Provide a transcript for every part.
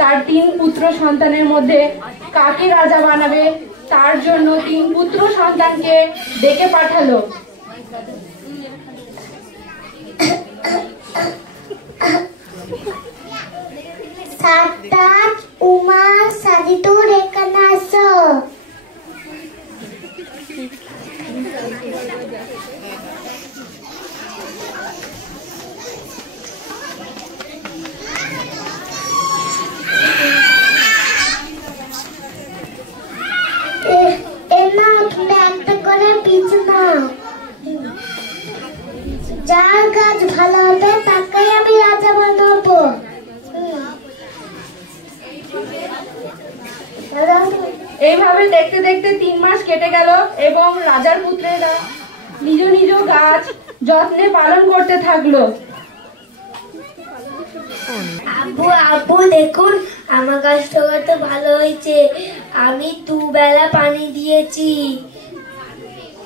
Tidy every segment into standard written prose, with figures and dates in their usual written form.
তার 3 পুত্র সন্তানের মধ্যে কাকে রাজা বানাবে তার জন্য 3 পুত্র সন্তানকে ডেকে পাঠালো। সাতাত উমার সাজিতুর এখানে আসো। যার কাজ ভালো হবে তাকেই আমি রাজা বানাবো। এইভাবে দেখতে দেখতে 3 মাস কেটে গেল এবং রাজার পুত্রেরা নিজ নিজ গাছ যত্নে পালন করতে থাকলো। আব্বু আব্বু দেখুন আমার গাছটা কত ভালো হয়েছে, আমি 2 বেলা পানি দিয়েছি,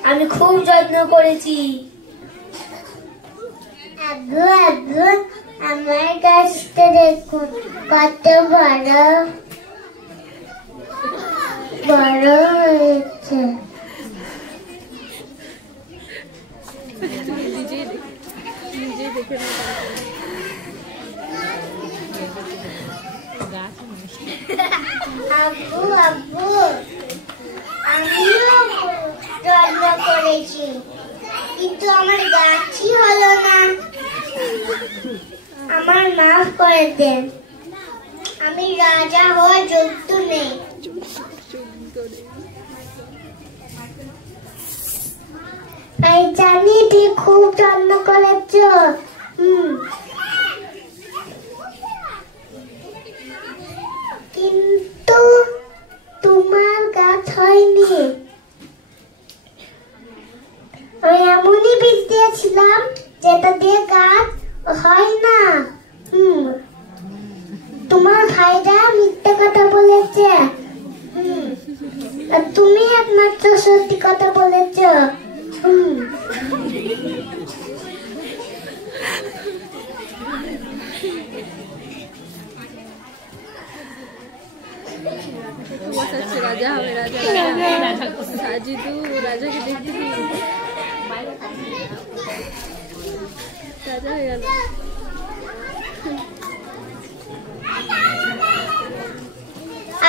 আমি খুব যত্ন করেছি। আব্বু আব্বু আমার গাছটা দেখুন কত বড় বড় হয়েছে। আব্বু আব্বু আমিও যত্ন করেছি কিন্তু আমার গাছই হলো না, আমার মাফ করে দেন, আমি রাজা হওয়ার যোগ্য নেই। আমি জানি তুই খুব যত্ন করেছ, কিন্তু তোমার গাছ হয়নি। আমি এমনই বীজ দিয়েছিলাম যেটা দিয়ে গাছ হয় না। তোমার ভাইরা মিথ্যে কথা বলেছে, আর তুমি একমাত্র সত্যি কথা বলেছ। রাজা হবে, রাজা সাজিদু রাজাকে দেখতে রাজা হয়ে গেল।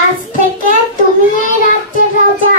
আজ থেকে তুমি এই রাজ্যের রাজা।